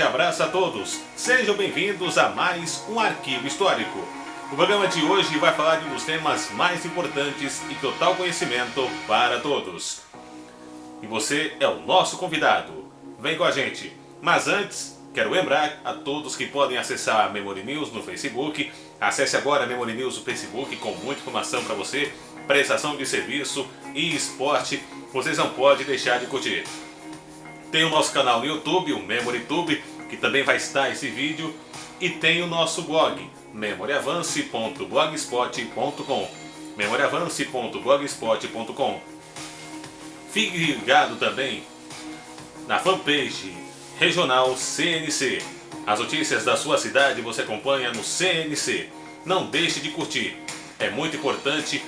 grande abraço a todos. Sejam bem-vindos a mais um Arquivo Histórico. O programa de hoje vai falar de um dos temas mais importantes e total conhecimento para todos. E você é o nosso convidado. Vem com a gente. Mas antes, quero lembrar a todos que podem acessar a Memory News no Facebook. Acesse agora a Memory News no Facebook com muita informação para você, prestação de serviço e esporte. Vocês não podem deixar de curtir. Tem o nosso canal no YouTube, o MemoryTube, que também vai estar esse vídeo. E tem o nosso blog, memoriavance.blogspot.com, memoriavance.blogspot.com. Fique ligado também na fanpage regional CNC. As notícias da sua cidade você acompanha no CNC. Não deixe de curtir. É muito importante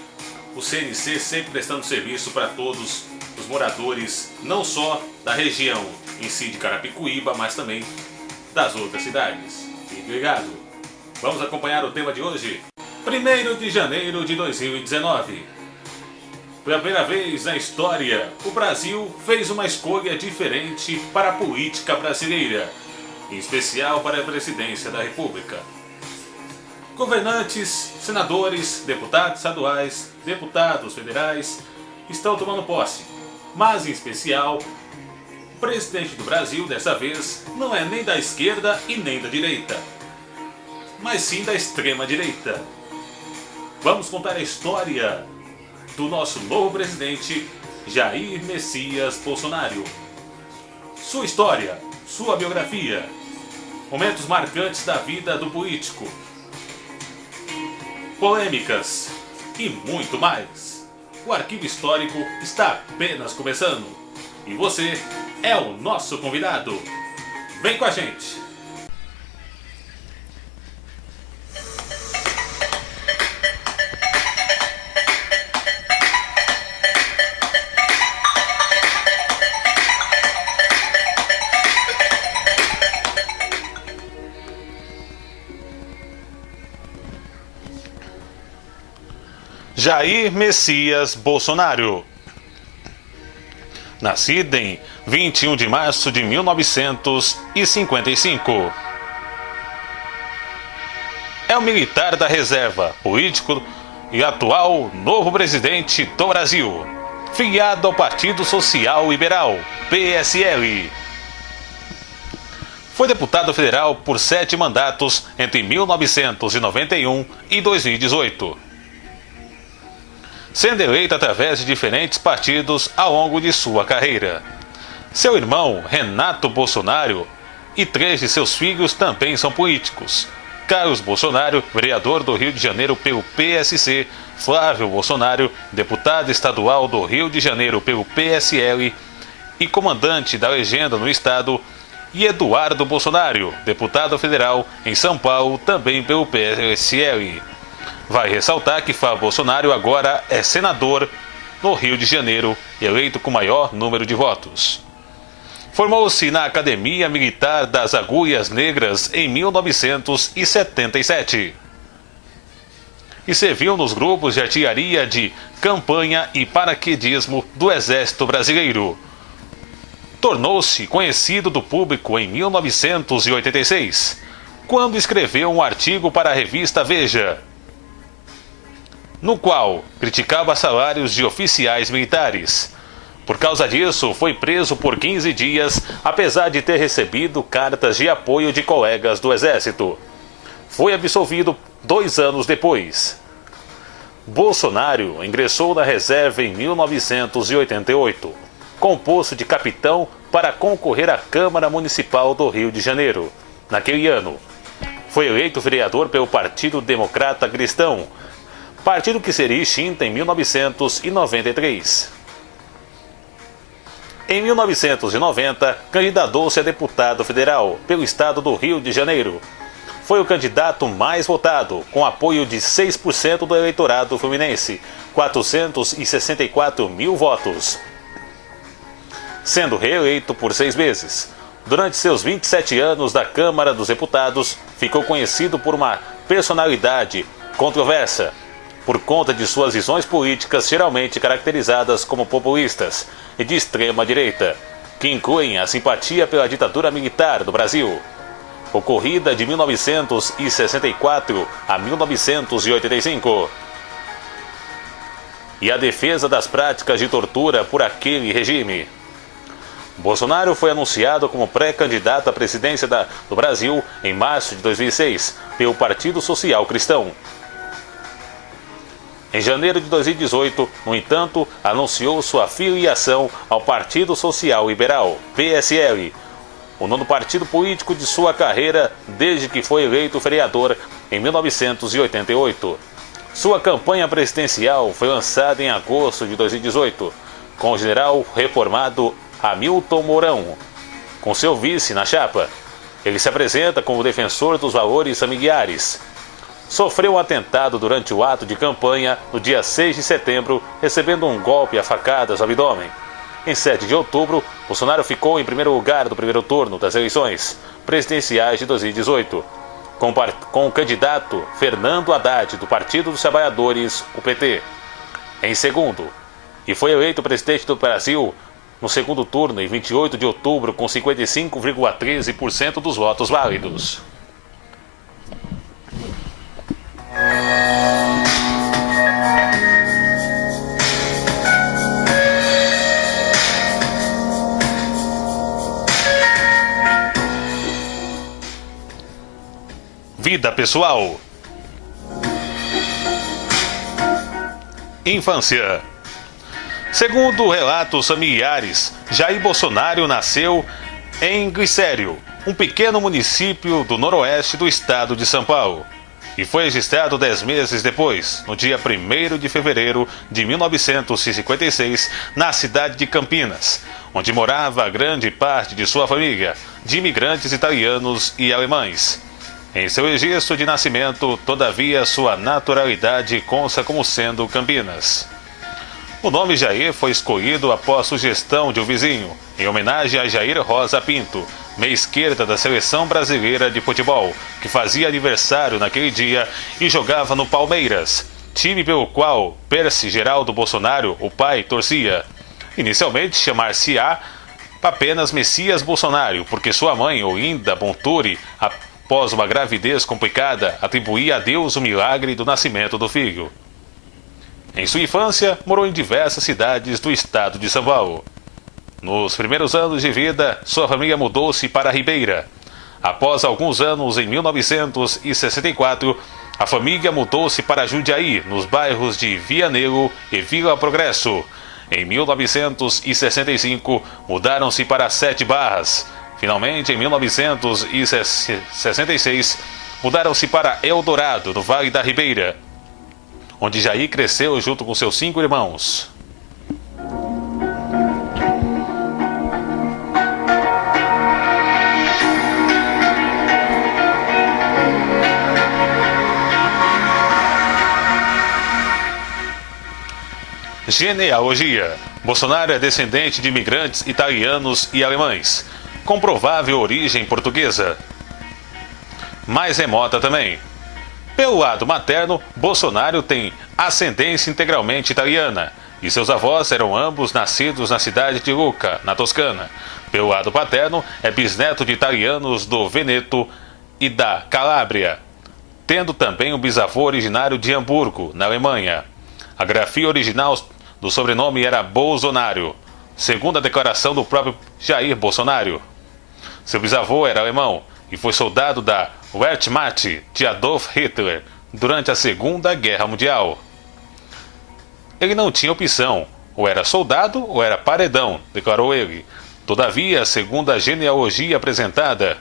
o CNC sempre prestando serviço para todos os moradores, não só da região em si de Carapicuíba, mas também das outras cidades. Fique ligado. Vamos acompanhar o tema de hoje. 1º de janeiro de 2019. Pela primeira vez na história, o Brasil fez uma escolha diferente para a política brasileira, em especial para a presidência da República. Governantes, senadores, deputados estaduais, deputados federais estão tomando posse, mas em especial, o presidente do Brasil dessa vez não é nem da esquerda e nem da direita, mas sim da extrema direita. Vamos contar a história do nosso novo presidente, Jair Messias Bolsonaro. Sua história, sua biografia, momentos marcantes da vida do político, polêmicas e muito mais. O Arquivo Histórico está apenas começando e você é o nosso convidado. Vem com a gente! Jair Messias Bolsonaro. Nascido em 21 de março de 1955. É um militar da reserva, político e atual novo presidente do Brasil, filiado ao Partido Social Liberal, PSL. Foi deputado federal por 7 mandatos entre 1991 e 2018. Sendo eleito através de diferentes partidos ao longo de sua carreira. Seu irmão, Renato Bolsonaro, e 3 de seus filhos também são políticos. Carlos Bolsonaro, vereador do Rio de Janeiro pelo PSC, Flávio Bolsonaro, deputado estadual do Rio de Janeiro pelo PSL e comandante da legenda no estado, e Eduardo Bolsonaro, deputado federal em São Paulo, também pelo PSL. Vai ressaltar que Flávio Bolsonaro agora é senador no Rio de Janeiro, eleito com maior número de votos. Formou-se na Academia Militar das Agulhas Negras em 1977 e serviu nos grupos de artilharia de campanha e paraquedismo do Exército Brasileiro. Tornou-se conhecido do público em 1986, quando escreveu um artigo para a revista Veja, no qual criticava salários de oficiais militares. Por causa disso, foi preso por 15 dias, apesar de ter recebido cartas de apoio de colegas do Exército. Foi absolvido 2 anos depois. Bolsonaro ingressou na reserva em 1988, com posto de capitão para concorrer à Câmara Municipal do Rio de Janeiro. Naquele ano, foi eleito vereador pelo Partido Democrata Cristão, partido que seria extinto em 1993. Em 1990, candidatou-se a deputado federal pelo estado do Rio de Janeiro. Foi o candidato mais votado, com apoio de 6% do eleitorado fluminense, 464 mil votos. Sendo reeleito por 6 vezes. Durante seus 27 anos da Câmara dos Deputados, ficou conhecido por uma personalidade controversa, por conta de suas visões políticas geralmente caracterizadas como populistas e de extrema direita, que incluem a simpatia pela ditadura militar do Brasil, ocorrida de 1964 a 1985, e a defesa das práticas de tortura por aquele regime. Bolsonaro foi anunciado como pré-candidato à presidência do Brasil em março de 2006 pelo Partido Social Cristão. Em janeiro de 2018, no entanto, anunciou sua filiação ao Partido Social Liberal, PSL, o nono partido político de sua carreira desde que foi eleito vereador em 1988. Sua campanha presidencial foi lançada em agosto de 2018, com o general reformado Hamilton Mourão com seu vice na chapa. Ele se apresenta como defensor dos valores familiares. Sofreu um atentado durante o ato de campanha no dia 6 de setembro, recebendo um golpe a facadas no abdômen. Em 7 de outubro, Bolsonaro ficou em primeiro lugar no primeiro turno das eleições presidenciais de 2018, com o candidato Fernando Haddad, do Partido dos Trabalhadores, o PT, em segundo, e foi eleito presidente do Brasil no segundo turno em 28 de outubro com 55,13% dos votos válidos. Vida pessoal. Infância. Segundo relatos familiares, Jair Bolsonaro nasceu em Glicério, um pequeno município do noroeste do estado de São Paulo, e foi registrado 10 meses depois, no dia 1º de fevereiro de 1956, na cidade de Campinas, onde morava grande parte de sua família, de imigrantes italianos e alemães. Em seu registro de nascimento, todavia, sua naturalidade consta como sendo Campinas. O nome Jair foi escolhido após sugestão de um vizinho, em homenagem a Jair Rosa Pinto, meia esquerda da seleção brasileira de futebol, que fazia aniversário naquele dia e jogava no Palmeiras, time pelo qual Percy Geraldo Bolsonaro, o pai, torcia. Inicialmente chamar-se-á apenas Messias Bolsonaro, porque sua mãe, Olinda Bonturi, após uma gravidez complicada, atribuía a Deus o milagre do nascimento do filho. Em sua infância, morou em diversas cidades do estado de São Paulo. Nos primeiros anos de vida, sua família mudou-se para Ribeira. Após alguns anos, em 1964, a família mudou-se para Jundiaí, nos bairros de Vianello e Vila Progresso. Em 1965, mudaram-se para Sete Barras. Finalmente, em 1966, mudaram-se para Eldorado, no Vale da Ribeira, onde Jair cresceu junto com seus 5 irmãos. Genealogia. Bolsonaro é descendente de imigrantes italianos e alemães, com provável origem portuguesa, mais remota também. Pelo lado materno, Bolsonaro tem ascendência integralmente italiana, e seus avós eram ambos nascidos na cidade de Lucca, na Toscana. Pelo lado paterno, é bisneto de italianos do Veneto e da Calábria, tendo também um bisavô originário de Hamburgo, na Alemanha. A grafia original do sobrenome era Bolsonaro, segundo a declaração do próprio Jair Bolsonaro. Seu bisavô era alemão e foi soldado da Wehrmacht de Adolf Hitler durante a Segunda Guerra Mundial. Ele não tinha opção, ou era soldado ou era paredão, declarou ele. Todavia, segundo a genealogia apresentada,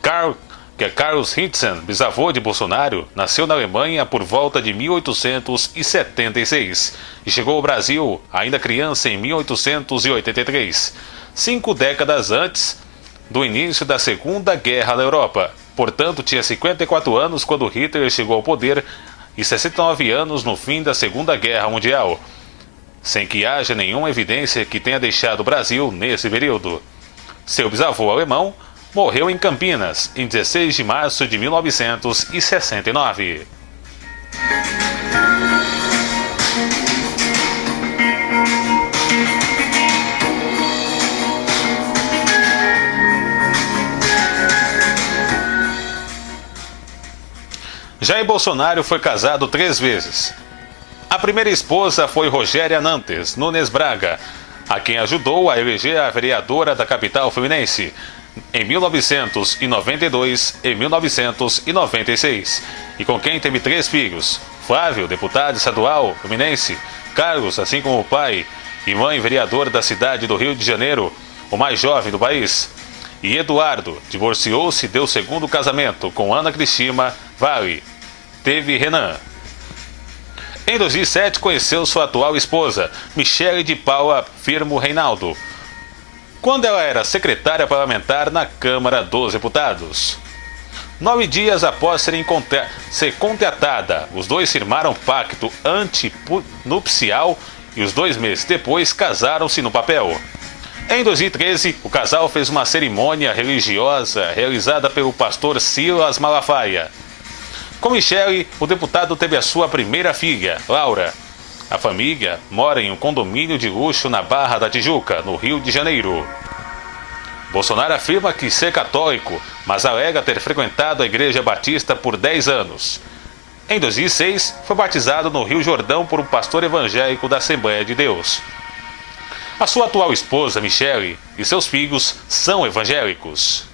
Carlos Hintzen, bisavô de Bolsonaro, nasceu na Alemanha por volta de 1876 e chegou ao Brasil, ainda criança, em 1883, 5 décadas antes do início da Segunda Guerra na Europa. Portanto, tinha 54 anos quando Hitler chegou ao poder e 69 anos no fim da Segunda Guerra Mundial, sem que haja nenhuma evidência que tenha deixado o Brasil nesse período. Seu bisavô alemão morreu em Campinas, em 16 de março de 1969. Jair Bolsonaro foi casado 3 vezes. A primeira esposa foi Rogéria Nantes Nunes Braga, a quem ajudou a eleger a vereadora da capital fluminense em 1992 e 1996, e com quem teve 3 filhos: Flávio, deputado estadual fluminense; Carlos, assim como o pai e mãe, vereador da cidade do Rio de Janeiro, o mais jovem do país; e Eduardo divorciou-se e deu segundo casamento com Ana Cristina Vale. Teve Renan. Em 2007, conheceu sua atual esposa, Michele de Paula Firmo Reinaldo, quando ela era secretária parlamentar na Câmara dos Deputados. 9 dias após ser contratada, os dois firmaram pacto antinupcial e os 2 meses depois casaram-se no papel. Em 2013, o casal fez uma cerimônia religiosa realizada pelo pastor Silas Malafaia. Com Michele, o deputado teve a sua primeira filha, Laura. A família mora em um condomínio de luxo na Barra da Tijuca, no Rio de Janeiro. Bolsonaro afirma que ser católico, mas alega ter frequentado a Igreja Batista por 10 anos. Em 2006, foi batizado no Rio Jordão por um pastor evangélico da Assembleia de Deus. A sua atual esposa, Michele, e seus filhos são evangélicos.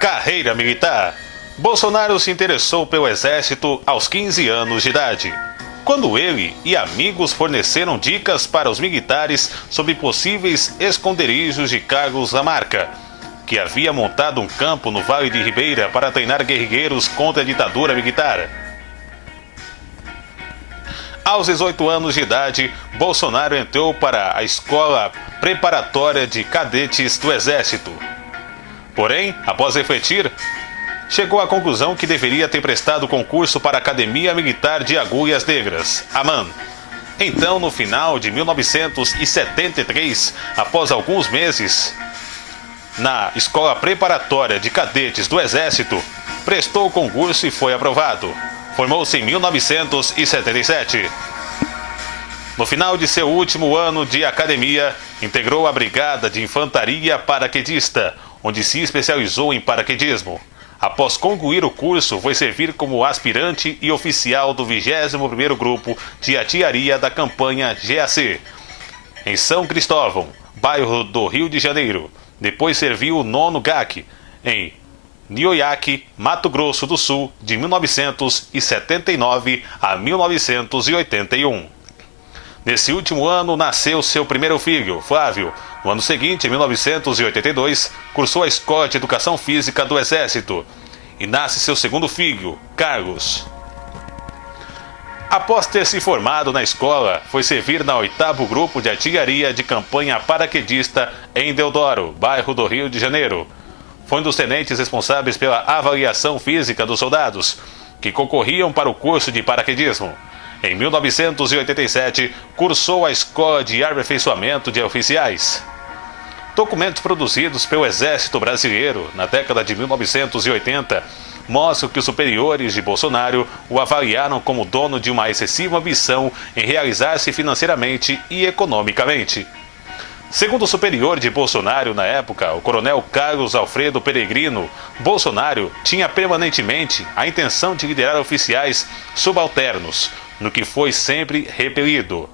Carreira militar. Bolsonaro se interessou pelo exército aos 15 anos de idade, quando ele e amigos forneceram dicas para os militares sobre possíveis esconderijos de Carlos Lamarca, que havia montado um campo no Vale de Ribeira para treinar guerrilheiros contra a ditadura militar. Aos 18 anos de idade, Bolsonaro entrou para a Escola Preparatória de Cadetes do Exército. Porém, após refletir, chegou à conclusão que deveria ter prestado concurso para a Academia Militar de Agulhas Negras, AMAN. Então, no final de 1973, após alguns meses na Escola Preparatória de Cadetes do Exército, prestou o concurso e foi aprovado. Formou-se em 1977. No final de seu último ano de academia, integrou a Brigada de Infantaria Paraquedista, onde se especializou em paraquedismo. Após concluir o curso, foi servir como aspirante e oficial do 21º Grupo de Artilharia da campanha GAC, em São Cristóvão, bairro do Rio de Janeiro. Depois serviu o 9º GAC, em Nioiaque, Mato Grosso do Sul, de 1979 a 1981. Nesse último ano, nasceu seu primeiro filho, Flávio. No ano seguinte, em 1982, cursou a Escola de Educação Física do Exército. E nasce seu segundo filho, Carlos. Após ter se formado na escola, foi servir na 8º Grupo de Artilharia de Campanha Paraquedista em Deodoro, bairro do Rio de Janeiro. Foi um dos tenentes responsáveis pela avaliação física dos soldados, que concorriam para o curso de paraquedismo. Em 1987, cursou a Escola de Aperfeiçoamento de Oficiais. Documentos produzidos pelo Exército Brasileiro na década de 1980 mostram que os superiores de Bolsonaro o avaliaram como dono de uma excessiva ambição em realizar-se financeiramente e economicamente. Segundo o superior de Bolsonaro na época, o coronel Carlos Alfredo Peregrino, Bolsonaro tinha permanentemente a intenção de liderar oficiais subalternos, no que foi sempre repelido,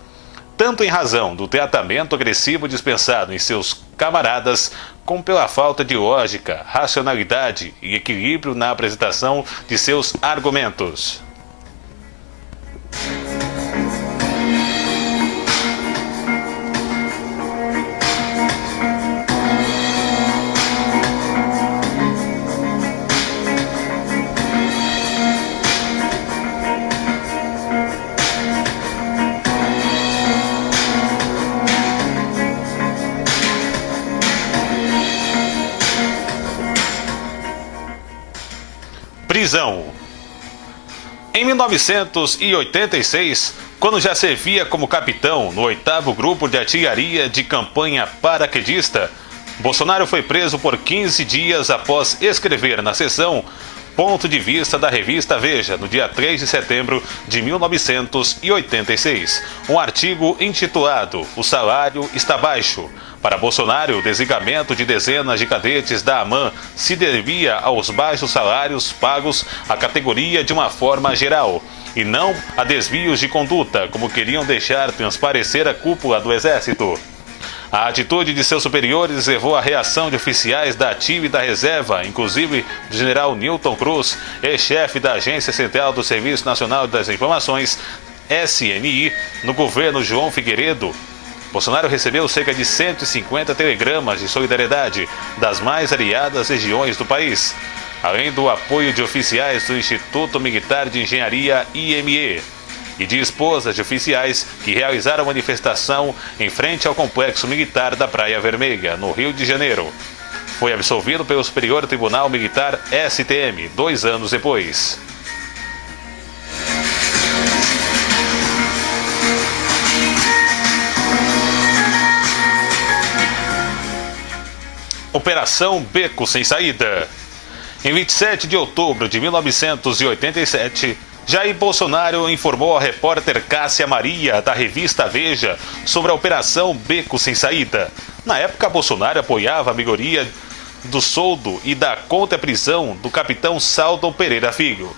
tanto em razão do tratamento agressivo dispensado em seus camaradas, como pela falta de lógica, racionalidade e equilíbrio na apresentação de seus argumentos. Prisão. Em 1986, quando já servia como capitão no 8º Grupo de Artilharia de Campanha Paraquedista, Bolsonaro foi preso por 15 dias após escrever na seção Ponto de vista da revista Veja, no dia 3 de setembro de 1986. Um artigo intitulado "O salário está baixo". Para Bolsonaro, o desligamento de dezenas de cadetes da AMAN se devia aos baixos salários pagos à categoria de uma forma geral, e não a desvios de conduta, como queriam deixar transparecer a cúpula do Exército. A atitude de seus superiores levou à reação de oficiais da ativa e da reserva, inclusive do general Newton Cruz, ex-chefe da Agência Central do Serviço Nacional das Informações, SNI, no governo João Figueiredo. Bolsonaro recebeu cerca de 150 telegramas de solidariedade das mais variadas regiões do país, além do apoio de oficiais do Instituto Militar de Engenharia, IME, e de esposas de oficiais que realizaram manifestação em frente ao Complexo Militar da Praia Vermelha, no Rio de Janeiro. Foi absolvido pelo Superior Tribunal Militar, STM, 2 anos depois. Operação Beco Sem Saída. Em 27 de outubro de 1987, Jair Bolsonaro informou a repórter Cássia Maria, da revista Veja, sobre a Operação Beco Sem Saída. Na época, Bolsonaro apoiava a melhoria do soldo e da contra-prisão do capitão Saldon Pereira Filho.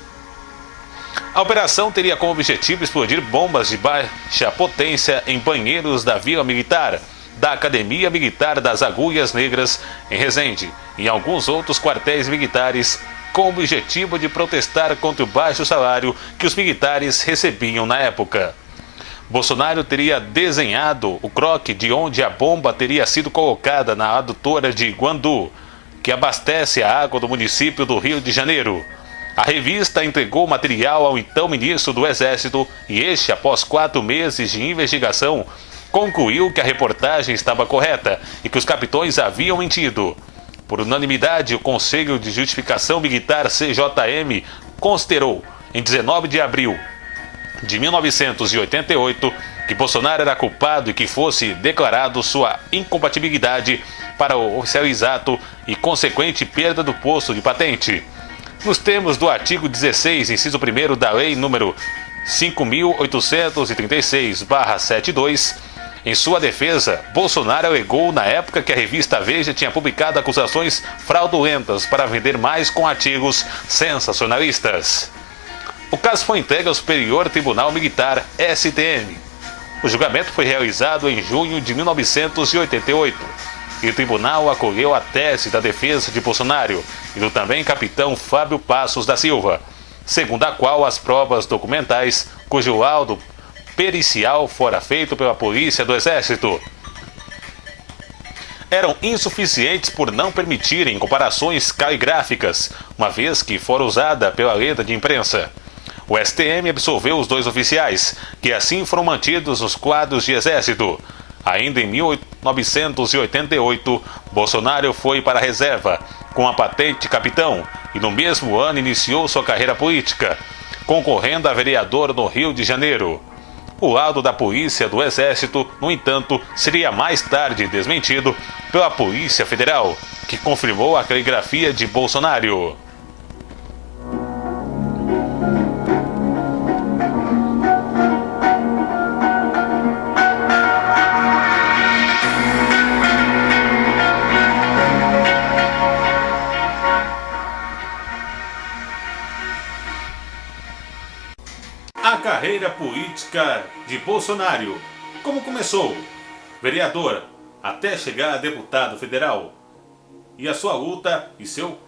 A operação teria como objetivo explodir bombas de baixa potência em banheiros da Vila Militar, da Academia Militar das Agulhas Negras, em Resende, e em alguns outros quartéis militares, com o objetivo de protestar contra o baixo salário que os militares recebiam na época. Bolsonaro teria desenhado o croquis de onde a bomba teria sido colocada na adutora de Guandu, que abastece a água do município do Rio de Janeiro. A revista entregou o material ao então ministro do Exército e este, após 4 meses de investigação, concluiu que a reportagem estava correta e que os capitões haviam mentido. Por unanimidade, o Conselho de Justificação Militar, CJM, considerou, em 19 de abril de 1988, que Bolsonaro era culpado e que fosse declarado sua incompatibilidade para o oficializato e consequente perda do posto de patente. Nos termos do artigo 16, inciso 1º da Lei nº 5.836/72, em sua defesa, Bolsonaro alegou na época que a revista Veja tinha publicado acusações fraudulentas para vender mais com artigos sensacionalistas. O caso foi entregue ao Superior Tribunal Militar, STM. O julgamento foi realizado em junho de 1988 e o tribunal acolheu a tese da defesa de Bolsonaro e do também capitão Fábio Passos da Silva, segundo a qual as provas documentais, cujo laudo pericial fora feito pela Polícia do Exército, eram insuficientes por não permitirem comparações caligráficas, uma vez que fora usada pela letra de imprensa. O STM absolveu os 2 oficiais, que assim foram mantidos nos quadros de exército. Ainda em 1988, Bolsonaro foi para a reserva, com a patente de capitão, e no mesmo ano iniciou sua carreira política, concorrendo a vereador no Rio de Janeiro. O laudo da Polícia do Exército, no entanto, seria mais tarde desmentido pela Polícia Federal, que confirmou a caligrafia de Bolsonaro. A carreira política de Bolsonaro. Como começou? Vereador, até chegar a deputado federal. E a sua luta e seu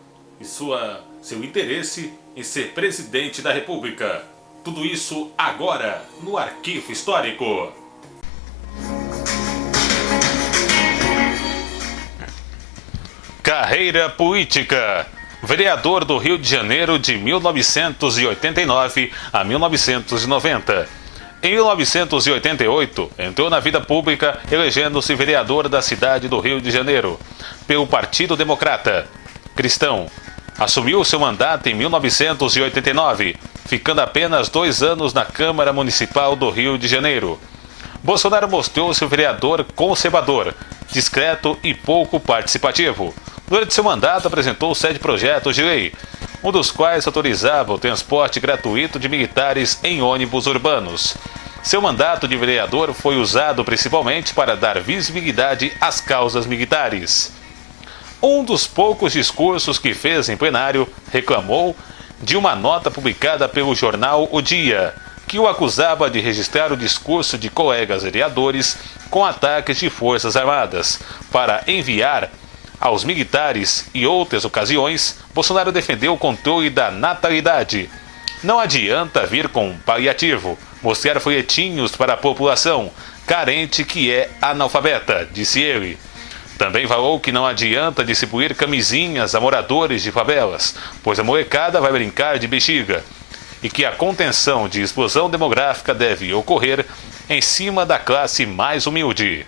interesse em ser presidente da República. Tudo isso agora no Arquivo Histórico. Carreira política. Vereador do Rio de Janeiro de 1989 a 1990. Em 1988, entrou na vida pública, elegendo-se vereador da cidade do Rio de Janeiro, pelo Partido Democrata Cristão. Assumiu seu mandato em 1989, ficando apenas 2 anos na Câmara Municipal do Rio de Janeiro. Bolsonaro mostrou-se um vereador conservador, discreto e pouco participativo. Durante seu mandato, apresentou 7 projetos de lei, um dos quais autorizava o transporte gratuito de militares em ônibus urbanos. Seu mandato de vereador foi usado principalmente para dar visibilidade às causas militares. Um dos poucos discursos que fez em plenário reclamou de uma nota publicada pelo jornal O Dia, que o acusava de registrar o discurso de colegas vereadores com ataques de forças armadas para enviar aos militares. E outras ocasiões, Bolsonaro defendeu o controle da natalidade. Não adianta vir com paliativo, mostrar folhetinhos para a população carente que é analfabeta, disse ele. Também falou que não adianta distribuir camisinhas a moradores de favelas, pois a molecada vai brincar de bexiga, e que a contenção de explosão demográfica deve ocorrer em cima da classe mais humilde.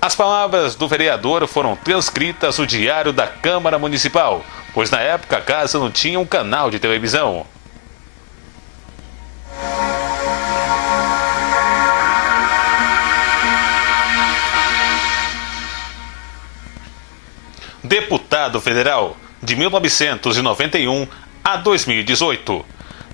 As palavras do vereador foram transcritas no Diário da Câmara Municipal, pois na época a casa não tinha um canal de televisão. Deputado federal, de 1991 a 2018.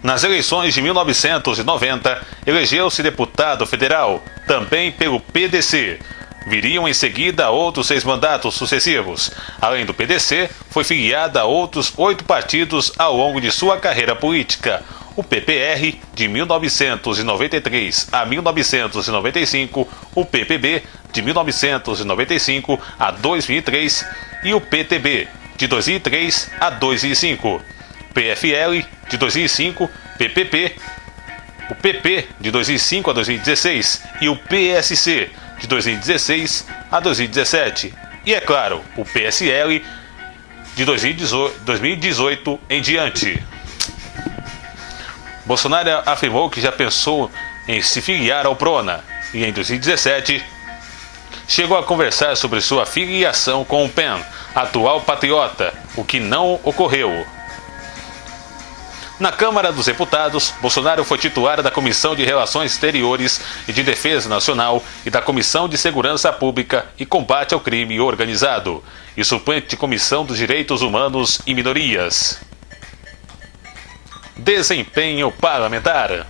Nas eleições de 1990, elegeu-se deputado federal, também pelo PDC. Viriam em seguida outros 6 mandatos sucessivos. Além do PDC, foi filiada a outros 8 partidos ao longo de sua carreira política. O PPR, de 1993 a 1995, o PPB, de 1995 a 2003 e o PTB, de 2003 a 2005. PFL, de 2005, PPP, o PP, de 2005 a 2016 e o PSC, de 2016 a 2017. E, é claro, o PSL, de 2018 em diante. Bolsonaro afirmou que já pensou em se filiar ao PRONA e, em 2017, chegou a conversar sobre sua filiação com o PEN, atual patriota, o que não ocorreu. Na Câmara dos Deputados, Bolsonaro foi titular da Comissão de Relações Exteriores e de Defesa Nacional e da Comissão de Segurança Pública e Combate ao Crime Organizado, e suplente de Comissão dos Direitos Humanos e Minorias. Desempenho parlamentar.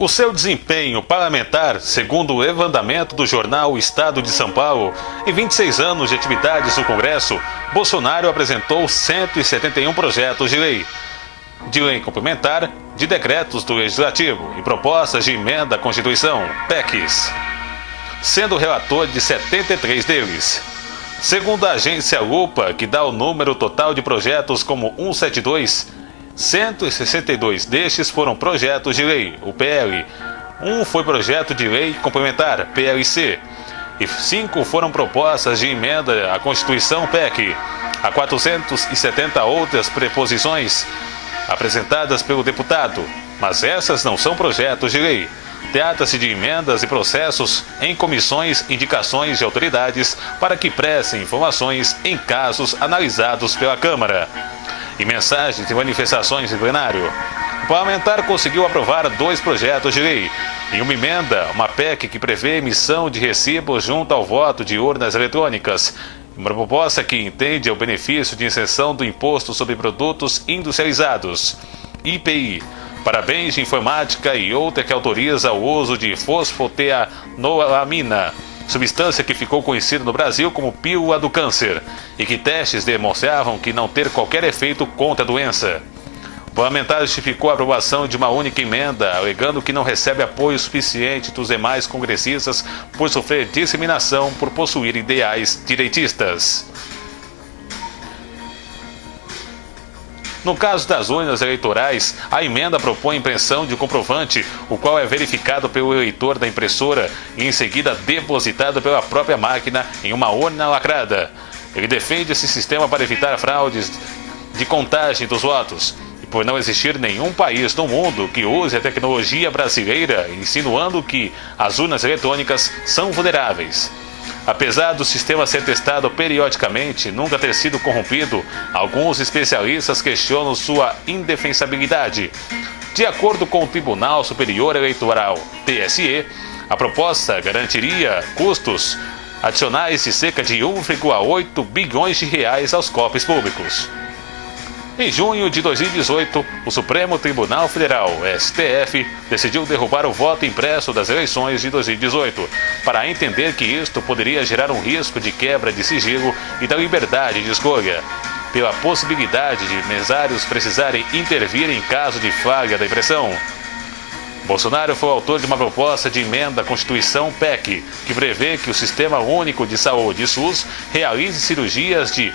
O seu desempenho parlamentar, segundo o levantamento do jornal Estado de São Paulo, em 26 anos de atividades no Congresso, Bolsonaro apresentou 171 projetos de lei complementar, de decretos do Legislativo e propostas de emenda à Constituição, PECs, sendo relator de 73 deles. Segundo a agência Lupa, que dá o número total de projetos como 172, 162 destes foram projetos de lei, o PL, 1 foi projeto de lei complementar, PLC, e 5 foram propostas de emenda à Constituição, PEC. Há 470 outras preposições apresentadas pelo deputado, mas essas não são projetos de lei. Trata-se de emendas e processos em comissões, indicações de autoridades para que prestem informações em casos analisados pela Câmara. E mensagens e manifestações em plenário. O parlamentar conseguiu aprovar 2 projetos de lei e uma emenda, uma PEC que prevê emissão de recibos junto ao voto de urnas eletrônicas, uma proposta que entende o benefício de isenção do Imposto sobre Produtos Industrializados, IPI, para bens de informática, e outra que autoriza o uso de fosfoteanolamina, substância que ficou conhecida no Brasil como pílula do câncer, e que testes demonstravam que não ter qualquer efeito contra a doença. O parlamentar justificou a aprovação de uma única emenda, alegando que não recebe apoio suficiente dos demais congressistas por sofrer discriminação por possuir ideais direitistas. No caso das urnas eleitorais, a emenda propõe impressão de comprovante, o qual é verificado pelo eleitor da impressora e em seguida depositado pela própria máquina em uma urna lacrada. Ele defende esse sistema para evitar fraudes de contagem dos votos, e por não existir nenhum país no mundo que use a tecnologia brasileira, insinuando que as urnas eletrônicas são vulneráveis. Apesar do sistema ser testado periodicamente, nunca ter sido corrompido, alguns especialistas questionam sua indefensibilidade. De acordo com o Tribunal Superior Eleitoral, TSE, a proposta garantiria custos adicionais de cerca de 1,8 bilhões de reais aos cofres públicos. Em junho de 2018, o Supremo Tribunal Federal, STF, decidiu derrubar o voto impresso das eleições de 2018, para entender que isto poderia gerar um risco de quebra de sigilo e da liberdade de escolha, pela possibilidade de mesários precisarem intervir em caso de falha da impressão. Bolsonaro foi o autor de uma proposta de emenda à Constituição PEC, que prevê que o Sistema Único de Saúde, SUS, realize cirurgias de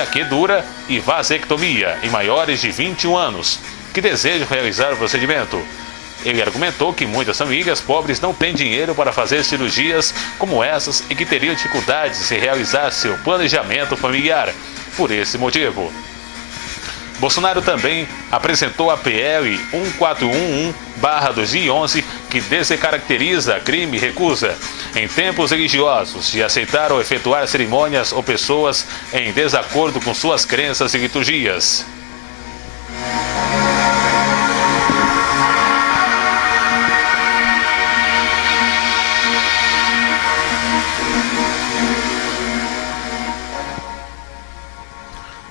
aquedura e vasectomia em maiores de 21 anos, que desejam realizar o procedimento. Ele argumentou que muitas famílias pobres não têm dinheiro para fazer cirurgias como essas e que teriam dificuldades em realizar seu planejamento familiar, por esse motivo. Bolsonaro também apresentou a PL 1411/2011, que descaracteriza crime e recusa, em tempos religiosos, de aceitar ou efetuar cerimônias ou pessoas em desacordo com suas crenças e liturgias.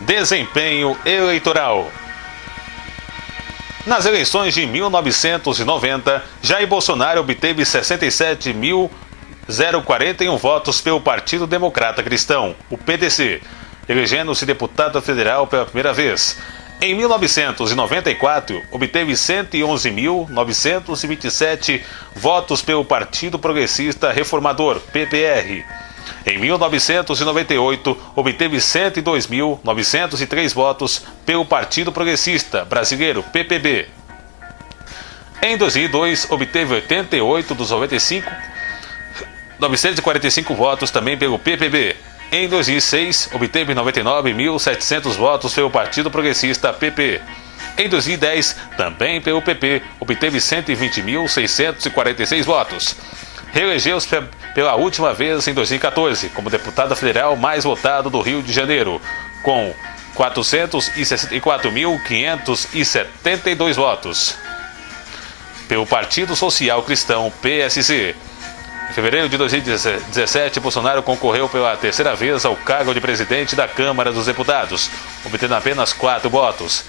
Desempenho eleitoral. Nas eleições de 1990, Jair Bolsonaro obteve 67.041 votos pelo Partido Democrata Cristão, o PDC, elegendo-se deputado federal pela primeira vez. Em 1994, obteve 111.927 votos pelo Partido Progressista Reformador, PPR. Em 1998, obteve 102.903 votos pelo Partido Progressista Brasileiro, PPB. Em 2002, obteve 88 dos 945 votos também pelo PPB. Em 2006, obteve 99.700 votos pelo Partido Progressista, PP. Em 2010, também pelo PP, obteve 120.646 votos. Reelegeu-se pela última vez em 2014 como deputado federal mais votado do Rio de Janeiro, com 464.572 votos. Pelo Partido Social Cristão, PSC. Em fevereiro de 2017, Bolsonaro concorreu pela terceira vez ao cargo de presidente da Câmara dos Deputados, obtendo apenas 4 votos.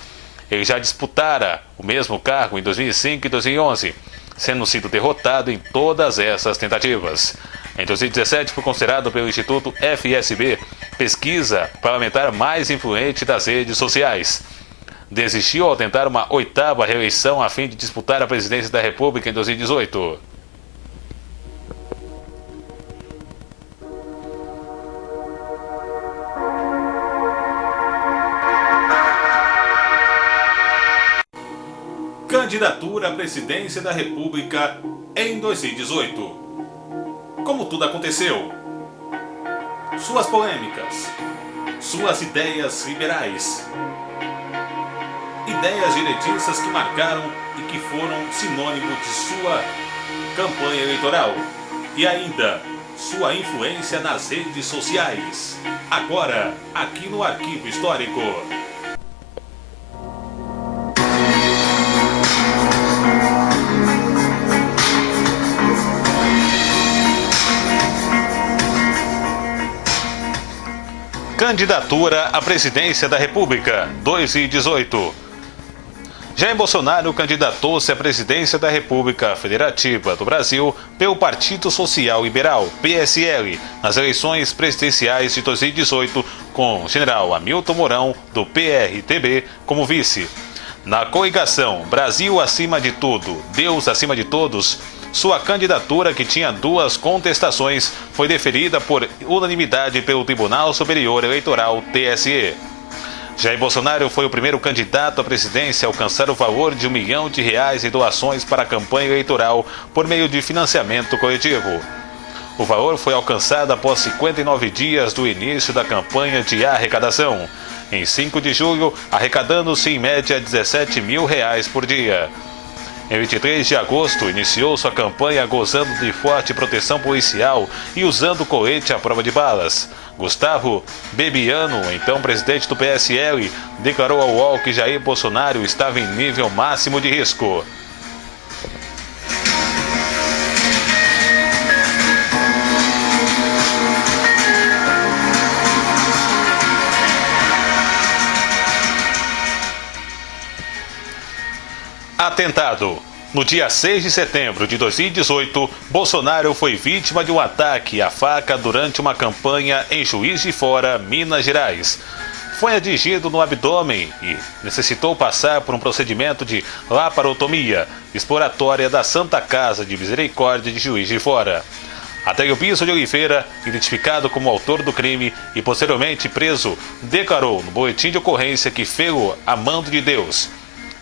Ele já disputara o mesmo cargo em 2005 e 2011. Sendo sido derrotado em todas essas tentativas. Em 2017, foi considerado pelo Instituto FSB pesquisa parlamentar mais influente das redes sociais. Desistiu ao tentar uma 8ª reeleição a fim de disputar a presidência da República em 2018. Candidatura à presidência da República em 2018. Como tudo aconteceu. Suas polêmicas. Suas ideias liberais. Ideias direitistas que marcaram e que foram sinônimo de sua campanha eleitoral. E ainda, sua influência nas redes sociais. Agora, aqui no Arquivo Histórico. Candidatura à presidência da República, 2018. Jair Bolsonaro candidatou-se à presidência da República Federativa do Brasil pelo Partido Social Liberal, PSL, nas eleições presidenciais de 2018, com o general Hamilton Mourão, do PRTB, como vice. Na coligação Brasil acima de tudo, Deus acima de todos, sua candidatura, que tinha 2 contestações, foi deferida por unanimidade pelo Tribunal Superior Eleitoral, TSE. Jair Bolsonaro foi o primeiro candidato à presidência a alcançar o valor de R$1 milhão em doações para a campanha eleitoral por meio de financiamento coletivo. O valor foi alcançado após 59 dias do início da campanha de arrecadação, em 5 de julho, arrecadando-se em média R$17 mil por dia. Em 23 de agosto, iniciou sua campanha gozando de forte proteção policial e usando colete à prova de balas. Gustavo Bebiano, então presidente do PSL, declarou ao UOL que Jair Bolsonaro estava em nível máximo de risco. Atentado. No dia 6 de setembro de 2018, Bolsonaro foi vítima de um ataque à faca durante uma campanha em Juiz de Fora, Minas Gerais. Foi atingido no abdômen e necessitou passar por um procedimento de laparotomia exploratória da Santa Casa de Misericórdia de Juiz de Fora. Adélio Bispo de Oliveira, identificado como autor do crime e posteriormente preso, declarou no boletim de ocorrência que fez-o a mando de Deus.